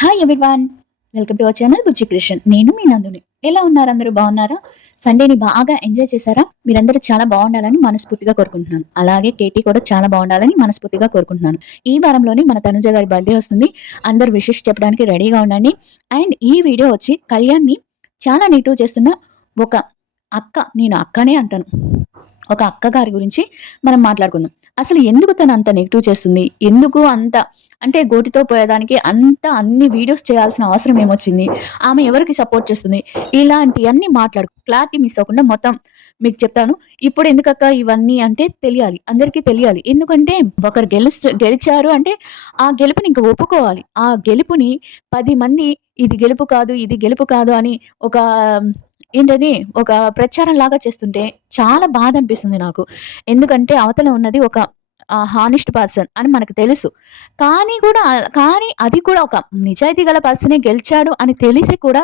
Hi everyone, welcome to our channel Bujji creation. నేను మీ నందుని. ఎలా ఉన్నారు? అందరూ బాగున్నారా? సండేని బాగా ఎంజాయ్ చేశారా? మీరందరూ చాలా బాగుండాలని మనస్ఫూర్తిగా కోరుకుంటున్నాను. అలాగే కేటీ కూడా చాలా బాగుండాలని మనస్ఫూర్తిగా కోరుకుంటున్నాను. ఈ వారంలోని మన తనుజ గారి బర్త్డే వస్తుంది. అందరూ విషెస్ చెప్పడానికి రెడీగా ఉండండి. అండ్ ఈ వీడియో వచ్చి కళ్యాణ్ని చాలా నెగిటివ్ చేస్తున్న ఒక అక్క, నేను అక్కనే అంటాను, ఒక అక్క గారి గురించి మనం మాట్లాడుకుందాం. అసలు ఎందుకు తను అంత నెగిటివ్ చేస్తుంది? ఎందుకు అంత అంటే గోటితో పోయేదానికి అంత అన్ని వీడియోస్ చేయాల్సిన అవసరం ఏమొచ్చింది? ఆమె ఎవరికి సపోర్ట్ చేస్తుంది? ఇలాంటియన్నీ క్లారిటీ మిస్ అవ్వకుండా మొత్తం మీకు చెప్తాను. ఇప్పుడు ఎందుకక్క ఇవన్నీ అంటే తెలియాలి. అందరికీ తెలియాలి. ఎందుకంటే ఒకరు గెలిచారు అంటే ఆ గెలుపుని ఇంక ఒప్పుకోవాలి. ఆ గెలుపుని 10 మంది ఇది గెలుపు కాదు, ఇది గెలుపు కాదు అని ఒక ఏంటది ఒక ప్రచారం లాగా చేస్తుంటే చాలా బాధ అనిపిస్తుంది నాకు. ఎందుకంటే అవతల ఉన్నది ఒక హానెస్ట్ పర్సన్ అని మనకు తెలుసు. కానీ అది కూడా ఒక నిజాయితీ గల పర్సనే గెలిచాడు అని తెలిసి కూడా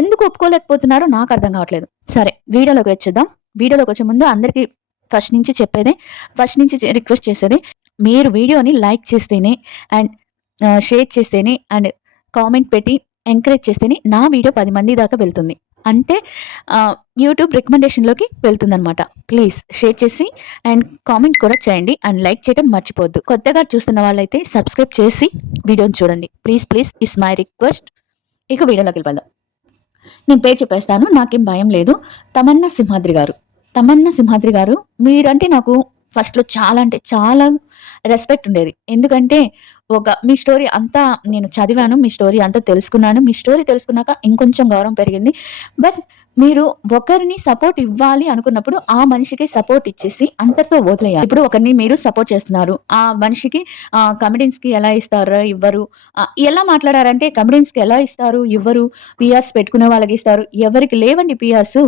ఎందుకు ఒప్పుకోలేకపోతున్నారో నాకు అర్థం కావట్లేదు. సరే, వీడియోలోకి వచ్చేద్దాం. వీడియోలోకి వచ్చే ముందు అందరికీ ఫస్ట్ నుంచి రిక్వెస్ట్ చేసేది, మీరు వీడియోని లైక్ చేస్తేనే అండ్ షేర్ చేస్తేనే అండ్ కామెంట్ పెట్టి ఎంకరేజ్ చేస్తేనే నా వీడియో 10 మంది దాకా వెళ్తుంది. అంటే యూట్యూబ్ రికమెండేషన్లోకి వెళ్తుందనమాట. ప్లీజ్ షేర్ చేసి అండ్ కామెంట్ కూడా చేయండి అండ్ లైక్ చేయడం మర్చిపోవద్దు. కొత్తగా చూస్తున్న వాళ్ళైతే సబ్స్క్రైబ్ చేసి వీడియోని చూడండి. Please is my request. ఇక వీడియోలోకి వెళ్ళాం. నేను పేరు చెప్పేస్తాను, నాకేం భయం లేదు. తమన్నా సింహాద్రి గారు మీరంటే నాకు ఫస్ట్లో చాలా అంటే చాలా రెస్పెక్ట్ ఉండేది. ఎందుకంటే మీ స్టోరీ అంతా నేను చదివాను, మీ స్టోరీ అంతా తెలుసుకున్నాను. మీ స్టోరీ తెలుసుకున్నాక ఇంకొంచెం గౌరవం పెరిగింది. బట్ మీరు ఒకరిని సపోర్ట్ ఇవ్వాలి అనుకున్నప్పుడు ఆ మనిషికి సపోర్ట్ ఇచ్చేసి అంతటితో వదిలేయాలి. ఇప్పుడు ఒకరిని మీరు సపోర్ట్ చేస్తున్నారు, ఆ మనిషికి కమెడియన్స్కి ఎలా ఇస్తారు? ఇవ్వరు. ఎలా మాట్లాడారంటే కమెడియన్స్కి ఎలా ఇస్తారు? ఇవ్వరు. పిఆర్స్ పెట్టుకునే వాళ్ళకి ఇస్తారు. ఎవరికి లేవండి పిఆర్స్.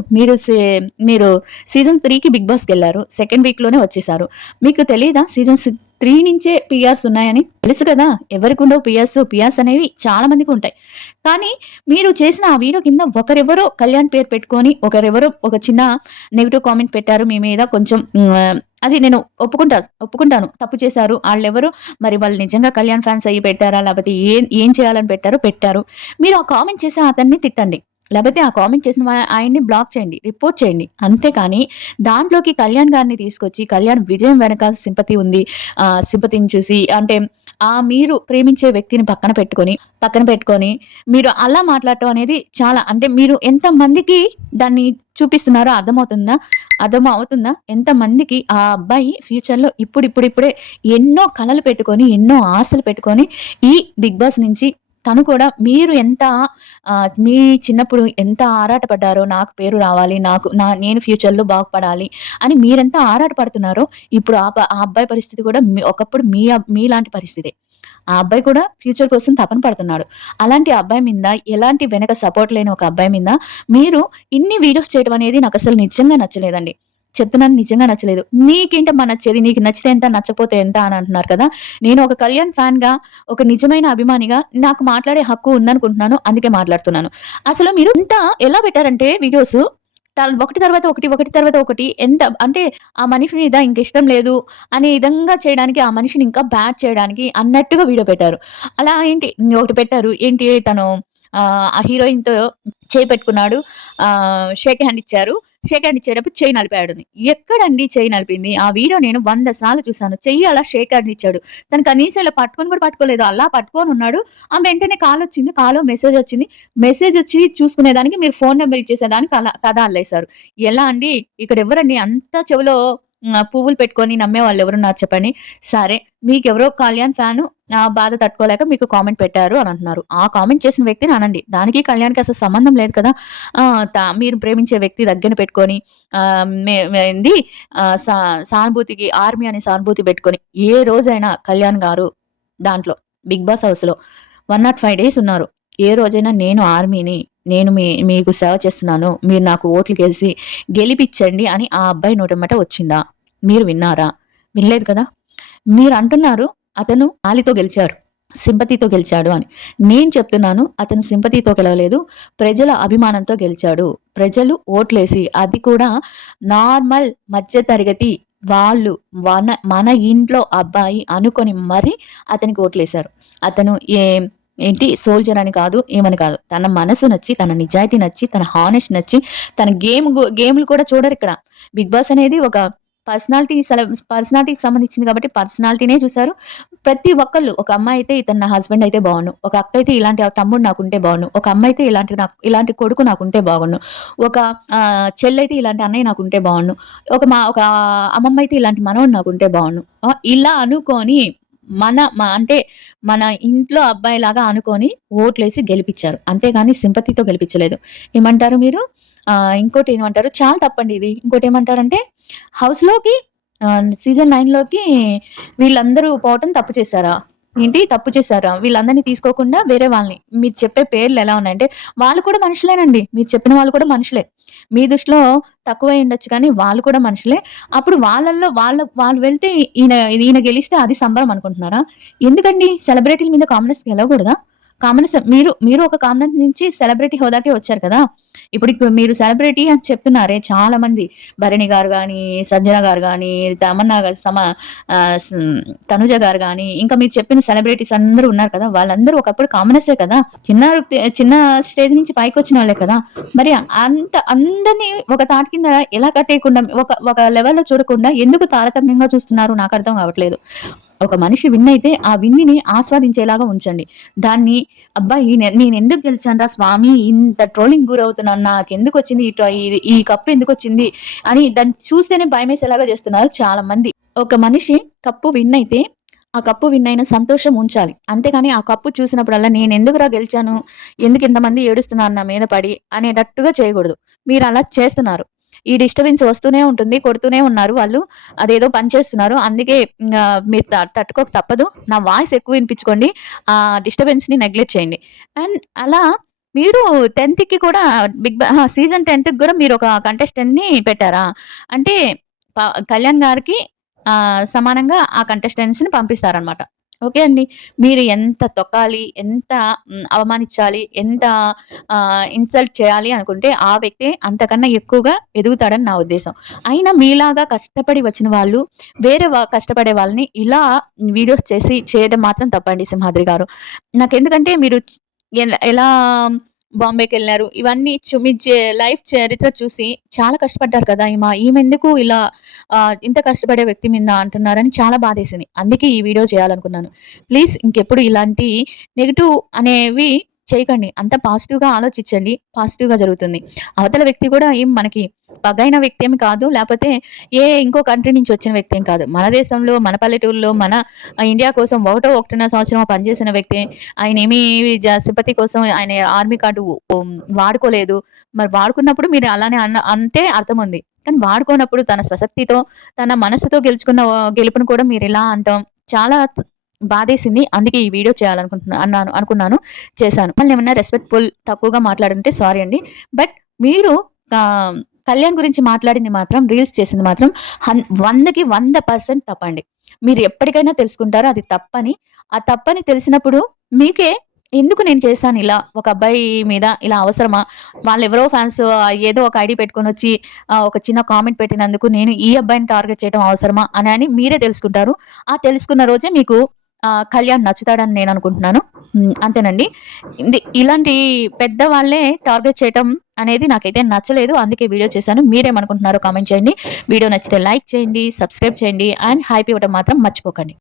మీరు సీజన్ 3కి బిగ్ బాస్కి వెళ్ళారు, సెకండ్ వీక్లోనే వచ్చేసారు. మీకు తెలియదా సీజన్ 3 నుంచే పిఆర్స్ ఉన్నాయని? తెలుసు కదా ఎవరికి ఉండవు పిఆర్స్ అనేవి చాలా మందికి ఉంటాయి. కానీ మీరు చేసిన ఆ వీడియో కింద ఒకరెవరో కళ్యాణ్ పేరు పెట్టుకొని ఒకరెవరో ఒక చిన్న నెగిటివ్ కామెంట్ పెట్టారు మీ మీద. కొంచెం అది నేను ఒప్పుకుంటాను, తప్పు చేశారు. వాళ్ళెవరు మరి, వాళ్ళు నిజంగా కళ్యాణ్ ఫ్యాన్స్ అయ్యి పెట్టారా, లేకపోతే ఏం చేయాలని పెట్టారు. మీరు ఆ కామెంట్ చేసి అతన్ని తిట్టండి, లేకపోతే ఆ కామెంట్ చేసిన ఆయన్ని బ్లాక్ చేయండి, రిపోర్ట్ చేయండి. అంతేకాని దాంట్లోకి కళ్యాణ్ గారిని తీసుకొచ్చి కళ్యాణ్ విజయం వెనక సింపతిని చూసి అంటే మీరు ప్రేమించే వ్యక్తిని పక్కన పెట్టుకొని మీరు అలా మాట్లాడటం అనేది చాలా అంటే మీరు ఎంత మందికి దాన్ని చూపిస్తున్నారో అర్థమవుతుందా? ఎంతమందికి ఆ అబ్బాయి ఫ్యూచర్లో ఇప్పుడిప్పుడే ఎన్నో కలలు పెట్టుకొని ఎన్నో ఆశలు పెట్టుకొని ఈ బిగ్ బాస్ నుంచి తను కూడా మీరు ఎంత మీ చిన్నప్పుడు ఎంత ఆరాటపడ్డారో, నాకు పేరు రావాలి, నేను ఫ్యూచర్లో బాగుపడాలి అని మీరెంత ఆరాటపడుతున్నారో, ఇప్పుడు ఆ అబ్బాయి పరిస్థితి కూడా ఒకప్పుడు మీలాంటి పరిస్థితే. ఆ అబ్బాయి కూడా ఫ్యూచర్ కోసం తపన పడుతున్నాడు. అలాంటి అబ్బాయి మీద, ఎలాంటి వెనక సపోర్ట్ లేని ఒక అబ్బాయి మీద మీరు ఇన్ని వీడియోస్ చేయడం అనేది నాకు అసలు నిజంగా నచ్చలేదండి. చెప్తున్నాను, నిజంగా నచ్చలేదు. నీకేంటమ్మా నచ్చేది? నీకు నచ్చితే ఎంత, నచ్చకపోతే ఎంత అని అంటున్నారు కదా. నేను ఒక కళ్యాణ్ ఫ్యాన్గా, ఒక నిజమైన అభిమానిగా నాకు మాట్లాడే హక్కు ఉందనుకుంటున్నాను. అందుకే మాట్లాడుతున్నాను. అసలు మీరు ఇంత ఎలా పెట్టారంటే వీడియోస్ ఒకటి తర్వాత ఒకటి ఎంత అంటే ఆ మనిషి మీద ఇంక ఇష్టం లేదు అనే విధంగా చేయడానికి, ఆ మనిషిని ఇంకా బ్యాడ్ చేయడానికి అన్నట్టుగా వీడియో పెట్టారు. అలా ఏంటి ఒకటి పెట్టారు, ఏంటి తను ఆ హీరోయిన్‌తో పెట్టుకున్నాడు. షేక్ హ్యాండ్ ఇచ్చారు. షేక్ హ్యాండ్ ఇచ్చేటప్పుడు చెయ్యి నలిపాడని. ఎక్కడండి చెయ్యి నలిపింది? ఆ వీడియో నేను 100 సార్లు చూసాను. చెయ్యి అలా షేక్ హ్యాండ్ ఇచ్చాడు. తను కనీసం ఇలా పట్టుకొని కూడా పట్టుకోలేదు. అలా పట్టుకొని ఉన్నాడు. వెంటనే కాలొచ్చింది. మెసేజ్ వచ్చింది. మెసేజ్ వచ్చి చూసుకునేదానికి మీరు ఫోన్ నంబర్ ఇచ్చేసేదానికి కథ అల్లేశారు. ఎలా అండి? ఇక్కడ ఎవరండి అంత చెవిలో పువ్వులు పెట్టుకొని నమ్మేవాళ్ళు ఎవరున్నారు చెప్పండి? సరే, మీకెవరో కళ్యాణ్ ఫ్యాను బాధ తట్టుకోలేక మీకు కామెంట్ పెట్టారు అని అంటున్నారు. ఆ కామెంట్ చేసిన వ్యక్తిని అనండి. దానికి కళ్యాణ్‌కి అసలు సంబంధం లేదు కదా. మీరు ప్రేమించే వ్యక్తి దగ్గర పెట్టుకొని ఏంది సానుభూతికి ఆర్మీ అనే సానుభూతి పెట్టుకొని ఏ రోజైనా కళ్యాణ్ గారు దాంట్లో బిగ్ బాస్ హౌస్‌లో 105 డేస్ ఉన్నారు. ఏ రోజైనా నేను ఆర్మీని, నేను మీకు సేవ చేస్తున్నాను, మీరు నాకు ఓట్లుకేసి గెలిపిచ్చండి అని ఆ అబ్బాయి నోటెమ్మట వచ్చిందా? మీరు విన్నారా? వినలేదు కదా. మీరంటున్నారు అతను గాలితో గెలిచాడు, సింపతితో గెలిచాడు అని. నేను చెప్తున్నాను అతను సింపతితో గెలవలేదు, ప్రజల అభిమానంతో గెలిచాడు. ప్రజలు ఓట్లేసి, అది కూడా నార్మల్ మధ్య తరగతి వాళ్ళు మన ఇంట్లో అబ్బాయి అనుకొని మరి అతనికి ఓట్లేశారు. అతను ఏంటి సోల్జర్ అని కాదు, ఏమని కాదు. తన మనసు నచ్చి, తన నిజాయితీ నచ్చి, తన హానెస్ట్ నచ్చి, తన గేమ్‌లు కూడా చూడరిక్కడ. 'బిగ్ బాస్' అనేది ఒక పర్సనాలిటీకి సంబంధించింది కాబట్టి పర్సనాలిటీనే చూసారు. ప్రతి ఒక్కళ్ళు ఒక అమ్మాయి అయితే ఇతను నా హస్బెండ్ అయితే బావున్ను. ఒక అక్క అయితే ఇలాంటి తమ్ముడు నాకుంటే బావున్ను. ఒక అమ్మ అయితే ఇలాంటి కొడుకు నాకుంటే బాగున్ను. ఒక చెల్లయితే ఇలాంటి అన్నయ్య నాకుంటే బావున్ను. ఒక అమ్మమ్మ అయితే ఇలాంటి మనవడు నాకుంటే బావున్ను. ఇలా అనుకోని అంటే మన ఇంట్లో అబ్బాయిలాగా అనుకోని ఓట్లేసి గెలిపిచ్చారు. అంతేగాని సింపతితో గెలిపిచ్చలేదు. ఏమంటారు మీరు? ఇంకోటేమంటారు చాలా తప్పండి ఇది. ఇంకోటేమంటారంటే హౌస్‌లోకి సీజన్ 9లోకి వీళ్ళందరూ పోవటం తప్పు చేశారా? ఏంటి తప్పు చేశారా? వీళ్ళందరిని తీసుకోకుండా వేరే వాళ్ళని మీరు చెప్పే పేర్లెలా ఉన్నాయంటే వాళ్ళు కూడా మనుషులేనండి. మీరు చెప్పిన వాళ్ళు కూడా మనుషులే. మీ దృష్టిలో తక్కువై ఉండొచ్చు కానీ వాళ్ళు కూడా మనుషులే. అప్పుడు వాళ్ళల్లో వాళ్ళు వెళ్తే ఈయన గెలిస్తే అది సంబరం అనుకుంటున్నారా? ఎందుకండి సెలబ్రిటీల మీద కామనర్స్ గెలవకూడదా? మీరు ఒక కామనర్ నుంచి సెలబ్రిటీ హోదాకే వచ్చారు కదా! ఇప్పుడు మీరు సెలబ్రిటీ అని చెప్తున్నారే చాలా మంది. భరణి గారు గాని, సంజన గారు గాని, తమన్నా గారు ఆహ్, స్ తనుజ గారు గాని, ఇంకా మీరు చెప్పిన సెలబ్రిటీస్ అందరూ ఉన్నారు కదా! వాళ్ళందరూ ఒకప్పుడు కామనర్సే కదా! చిన్న స్టేజ్ నుంచి పైకొచ్చినోళ్ళే కదా! మరి అందరిని ఒక తాటి కింద ఎలా కట్టేయకుండా ఒక లెవెల్‌లో చూడకుండా ఎందుకు తారతమ్యంగా చూస్తున్నారు నాకర్థం కావట్లేదు. ఒక మనిషి విన్ అయితే ఆ విన్‌ని ఆస్వాదించేలాగా ఉంచండి. దాన్ని అబ్బా! నేనెందుకు గెలిచానురా స్వామి! ఇంత ట్రోలింగ్ గురవుతున్నాను. నాకెందుకొచ్చింది ఈ కప్ ఎందుకొచ్చింది అని దాన్ని చూస్తేనే భయమేసేలాగా చేస్తున్నారు చాలా మంది. ఒక మనిషి కప్పు విన్ అయితే ఆ కప్పు విన్ అయిన సంతోషం ఉంచాలి. అంతేగాని ఆ కప్పు చూసినప్పుడల్లా నేనెందుకురా గెలిచాను? ఎందుకు ఇంతమంది ఏడుస్తున్నారు నా మీద పడి అనేటట్టుగా చేయకూడదు. మీరలా చేస్తున్నారు. ఈ డిస్టర్బెన్స్ వస్తూనే ఉంటుంది. కొడుతూనే ఉన్నారు వాళ్ళు. అదేదో పని చేస్తున్నారు. అందుకే మీరు తట్టుకోక తప్పదు. నా వాయిస్ ఎక్కువ వినిపించుకోండి. ఆ డిస్టర్బెన్స్‌ని నెగ్లెక్ట్ చేయండి. అండ్ అలా మీరు 10థ్‌కి కూడా సీజన్ 10థ్‌కి గూడా మీరొక కంటెస్టెంట్‌ని పెట్టారా? అంటే ప కళ్యాణ్ గారికి సమానంగా ఆ కంటెస్టెంట్స్‌ని పంపిస్తారనమాట. ఓకే అండి. మీరు ఎంత తొక్కాలి, ఎంత అవమానిచ్చాలి, ఎంత ఇన్సల్ట్ చేయాలి అనుకుంటే ఆ వ్యక్తే అంతకన్నా ఎక్కువగా ఎదుగుతాడని నా ఉద్దేశం. అయినా మీలాగా కష్టపడి వచ్చిన వాళ్ళు వేరే కష్టపడే వాళ్ళని ఇలా వీడియోస్ చేయడం మాత్రం తప్పండి సింహాద్రి గారు. నాకెందుకంటే మీరు ఎలా బాంబేకెళ్లారు. ఇవన్నీ మీ లైఫ్ చరిత్ర చూసి చాలా కష్టపడ్డారు కదా! ఈమెందుకు ఇలా ఇంత కష్టపడే వ్యక్తి మీద అంటున్నారని చాలా బాధేసింది. అందుకే ఈ వీడియో చేయాలనుకున్నాను. ప్లీజ్ ఇంకెప్పుడు ఇలాంటి నెగెటివ్ అనేవి చేయకండి. అంతా పాజిటివ్‌గా ఆలోచించండి. పాజిటివ్‌గా జరుగుతుంది. అవతల వ్యక్తి కూడా మనకి పగైన వ్యక్తి ఏమి కాదు. లేపోతే ఇంకో కంట్రీ నుంచి వచ్చిన వ్యక్తి ఏం కాదు. మన దేశంలో, మన పల్లెటూరులో, మన ఇండియా కోసం ఒకటిన్నర సంవత్సరమో పనిచేసిన వ్యక్తే. ఆయనేమి సింపతి కోసం ఆయన ఆర్మీ కార్డ్ వాడుకోలేదు. మరి వాడుకున్నప్పుడు మీరు అలానే అంటే అర్థముంది. కానీ వాడుకోనప్పుడు తన స్వశక్తితో, తన మనసుతో గెలుచుకున్న గెలుపుని కూడా మీరిలా అంటం చాలా బాధేసింది. అందుకే ఈ వీడియో అనుకున్నాను. చేశాను. మళ్ళీ ఏమన్నా రెస్పెక్ట్‌ఫుల్ తక్కువగా మాట్లాడుంటే సారీ అండి. బట్ మీరు ఆహ్, కళ్యాణ్ గురించి మాట్లాడింది మాత్రం రీల్స్ చేసింది మాత్రం 100కి 100% తప్పండి. మీరు ఎప్పటికైనా తెలుసుకుంటారు అది తప్పని. ఆ తప్పని తెలిసినప్పుడు మీకే ఎందుకు నేను చేశానిలా? ఒక అబ్బాయి మీద ఇలా అవసరమా? వాళ్ళెవరో ఫాన్స్ ఏదో ఒక ఐడీ పెట్టుకొనొచ్చి ఒక చిన్న కామెంట్ పెట్టినందుకు నేను ఈ అబ్బాయిని టార్గెట్ చేయడం అవసరమా? అని మీరే తెలుసుకుంటారు. ఆ తెలుసుకున్న రోజే మీకు కళ్యాణ్ నచ్చుతాడని నేననుకుంటున్నాను. అంతేనండి. ఇలాంటి పెద్దవాళ్ళే టార్గెట్ చేయటం అనేది నాకైతే నచ్చలేదు. అందుకే వీడియో చేశాను. మీరేమనుకుంటున్నారో కామెంట్ చేయండి. వీడియో నచ్చితే లైక్ చేయండి, సబ్స్క్రైబ్ చేయండి అండ్ హైప్ ఇవ్వడం మాత్రం మర్చిపోకండి.